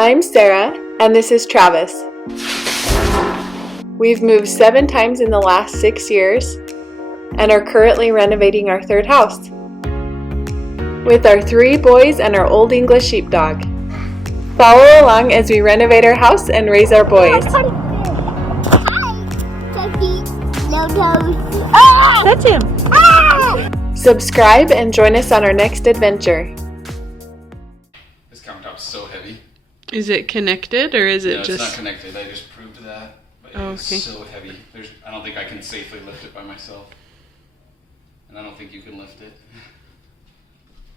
I'm Sarah, and this is Travis. We've moved 7 times in the last 6 years and are currently renovating our 3rd house with our 3 boys and our Old English sheepdog. Follow along as we renovate our house and raise our boys. Hi, Tucky. No toes. Ah! That's him. Ah! Subscribe and join us on our next adventure. This countertop's so heavy. Is it connected or is it No, just... it's not connected. I just proved that. But Oh, it's okay. so heavy. I don't think I can safely lift it by myself. And I don't think you can lift it.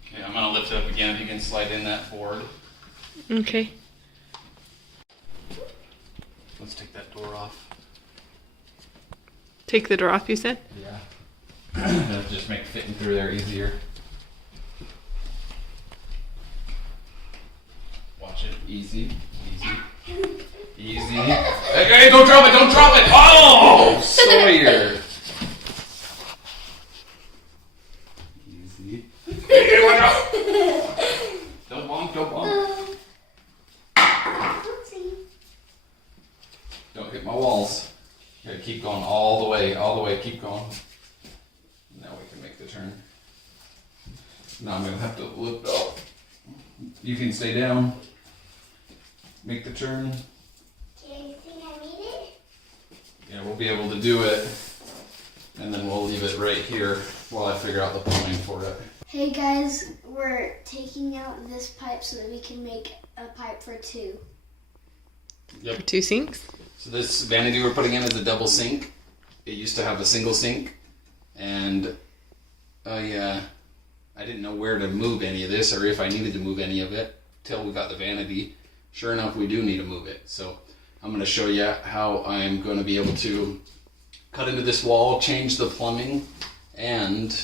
Okay, I'm going to lift it up again if you can slide in that board. Okay. Let's take that door off. Take the door off, you said? Yeah. That'll just make fitting through there easier. Watch it. Easy. Easy. Easy. Hey, don't drop it! Don't drop it! Oh! Sawyer! Easy. Hey, watch out! Don't bonk, don't bonk. Don't hit my walls. You gotta keep going all the way, keep going. Now we can make the turn. Now I'm gonna have to lift up. You can stay down. Make the turn. Do you think I need it? Yeah, we'll be able to do it. And then we'll leave it right here while I figure out the plumbing for it. Hey guys, we're taking out this pipe so that we can make a pipe for 2. Yep. For 2 sinks? So this vanity we're putting in is a double sink. It used to have a single sink. And I didn't know where to move any of this or if I needed to move any of it till we got the vanity. Sure enough, we do need to move it. So I'm going to show you how I'm going to be able to cut into this wall, change the plumbing, and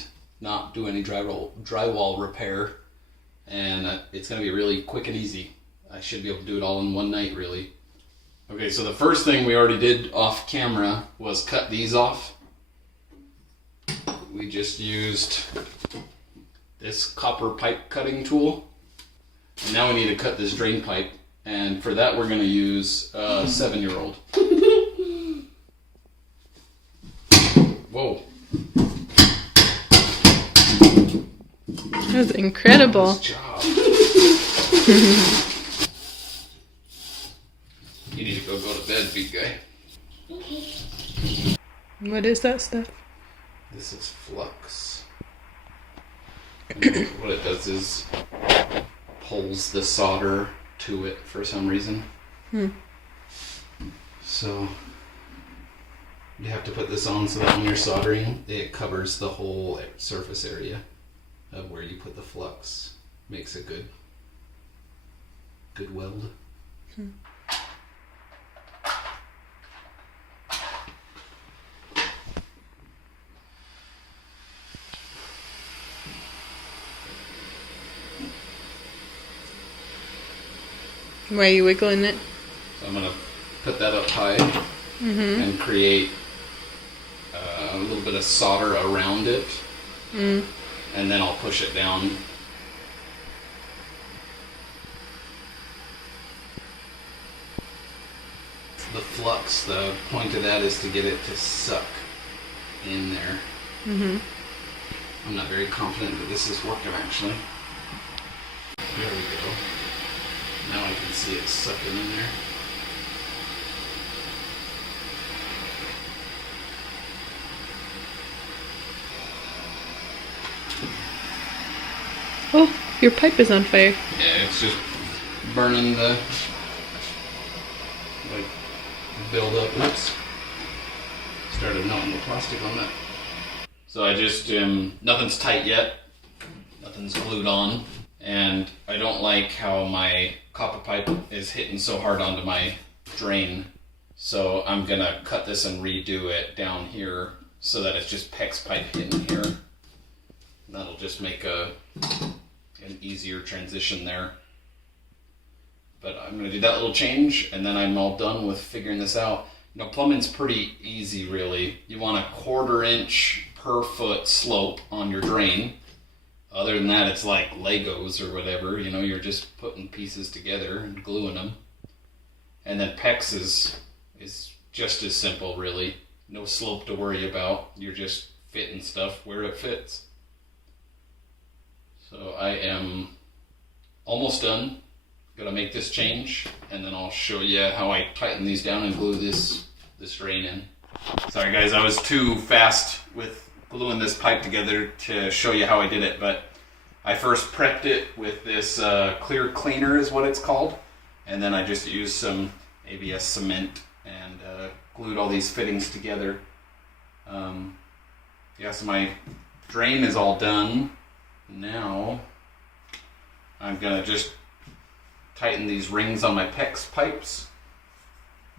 not do any drywall repair. And it's going to be really quick and easy. I should be able to do it all in one night, really. Okay, so the first thing we already did off camera was cut these off. We just used this copper pipe cutting tool. And now we need to cut this drain pipe. And for that, we're going to use a 7-year-old. Whoa. That was incredible. Nice job. You need to go to bed, big guy. Okay. What is that stuff? This is flux. And what it does is pulls the solder to it for some reason. So you have to put this on so that when you're soldering, it covers the whole surface area of where you put the flux. Makes a good weld. Why are you wiggling it? So I'm gonna put that up high and create a little bit of solder around it, and then I'll push it down. The flux, the point of that is to get it to suck in there. I'm not very confident that this is working actually. There we go. Now I can see it sucking in there. Oh, your pipe is on fire. Yeah, it's just burning the build up. Oops. Started melting the plastic on that. So I just nothing's tight yet. Nothing's glued on. And I don't like how my copper pipe is hitting so hard onto my drain. So I'm gonna cut this and redo it down here so that it's just PEX pipe hitting here. That'll just make an easier transition there. But I'm gonna do that little change and then I'm all done with figuring this out. You know, plumbing's pretty easy really. You want a 1/4 inch per foot slope on your drain. Other than that, it's like Legos or whatever, you know, you're just putting pieces together and gluing them. And then PEX is just as simple, really. No slope to worry about. You're just fitting stuff where it fits. So I am almost done. Gonna make this change, and then I'll show you how I tighten these down and glue this drain in. Sorry guys, I was too fast with gluing this pipe together to show you how I did it, but I first prepped it with this clear cleaner is what it's called, and then I just used some ABS cement and glued all these fittings together. Yeah, so my drain is all done. Now I'm gonna just tighten these rings on my PEX pipes,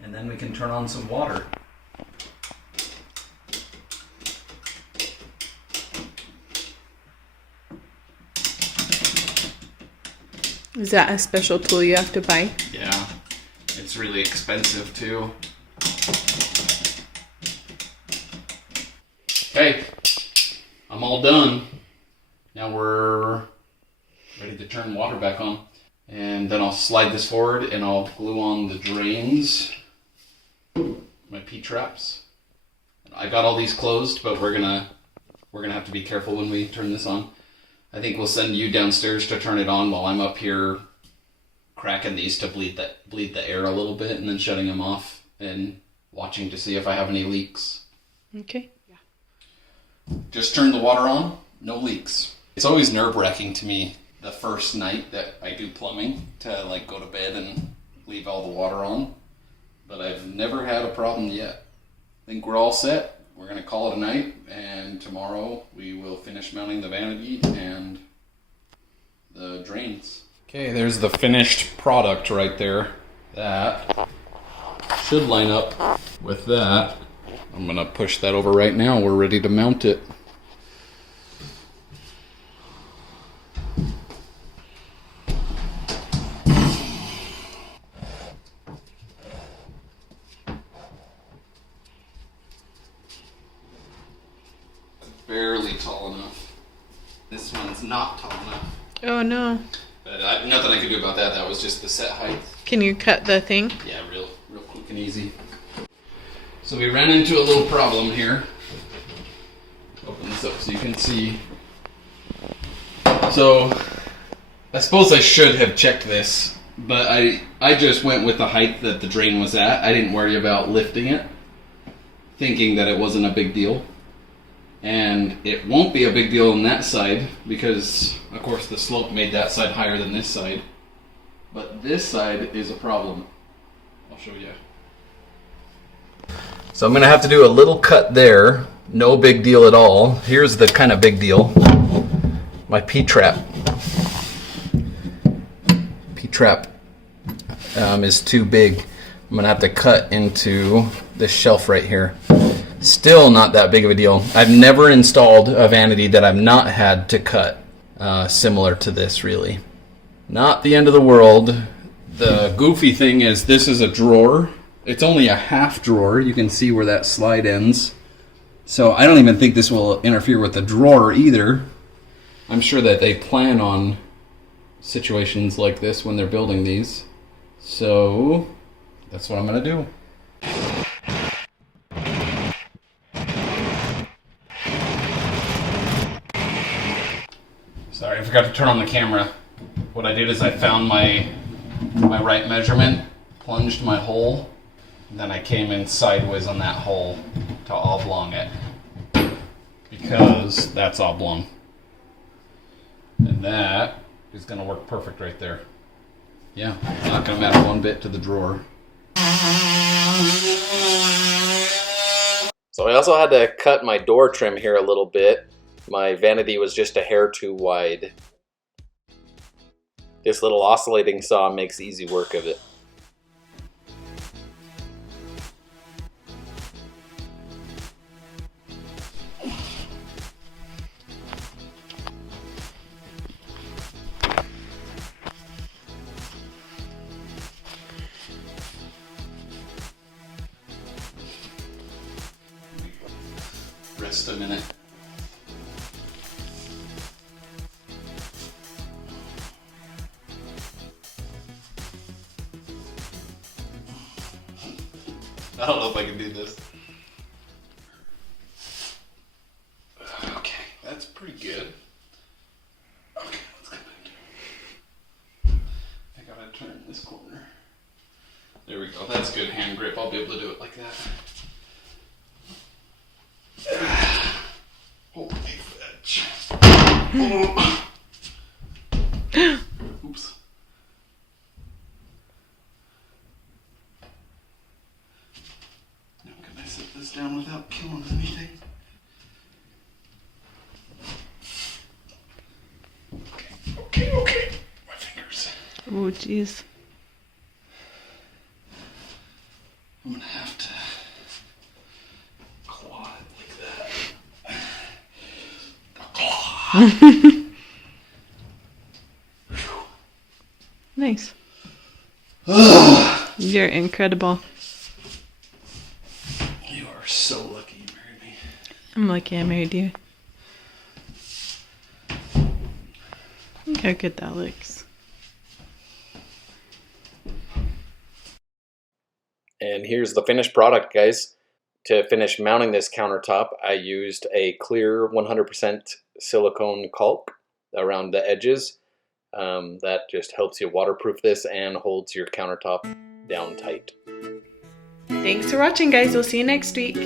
and then we can turn on some water. Is that a special tool you have to buy? Yeah, it's really expensive too. Okay, I'm all done. Now we're ready to turn water back on. And then I'll slide this forward and I'll glue on the drains, my P-traps. I got all these closed, but we're gonna have to be careful when we turn this on. I think we'll send you downstairs to turn it on while I'm up here cracking these to bleed the air a little bit, and then shutting them off and watching to see if I have any leaks. Okay. Yeah. Just turn the water on, no leaks. It's always nerve-wracking to me the first night that I do plumbing to like go to bed and leave all the water on, but I've never had a problem yet. I think we're all set. We're gonna call it a night, and tomorrow we will finish mounting the vanity and the drains. Okay, there's the finished product right there. That should line up with that. I'm gonna push that over right now. We're ready to mount it. Barely tall enough. This one's not tall enough. Oh no. But nothing I could do about that. That was just the set height. Can you cut the thing? Yeah, real quick and easy. So we ran into a little problem here. Open this up so you can see. So I suppose I should have checked this, but I just went with the height that the drain was at. I didn't worry about lifting it, thinking that it wasn't a big deal. And it won't be a big deal on that side because, of course, the slope made that side higher than this side. But this side is a problem. I'll show you. So I'm going to have to do a little cut there. No big deal at all. Here's the kind of big deal. My P-trap. P-trap is too big. I'm going to have to cut into this shelf right here. Still not that big of a deal. I've never installed a vanity that I've not had to cut similar to this, really. Not the end of the world. The goofy thing is this is a drawer. It's only a half drawer. You can see where that slide ends. So I don't even think this will interfere with the drawer either. I'm sure that they plan on situations like this when they're building these. So that's what I'm going to do. Sorry, I forgot to turn on the camera. What I did is I found my right measurement, plunged my hole, and then I came in sideways on that hole to oblong it. Because that's oblong. And that is going to work perfect right there. Yeah, not going to matter one bit to the drawer. So I also had to cut my door trim here a little bit. My vanity was just a hair too wide. This little oscillating saw makes easy work of it. Rest a minute. I don't know if I can do this. Okay, that's pretty good. Okay, let's come back to it. I gotta turn this corner. There we go. That's good hand grip. I'll be able to do it like that. Holy fetch. Oh. Oops. Now can I set this down without killing anything? Okay. My fingers. Oh, jeez. I'm gonna have to claw it like that. Claw. Nice. You're incredible. You are so lucky you married me. I'm lucky I married you. Look how good that looks. And here's the finished product, guys. To finish mounting this countertop, I used a clear 100% silicone caulk around the edges. That just helps you waterproof this and holds your countertop down tight. Thanks for watching, guys. We'll see you next week.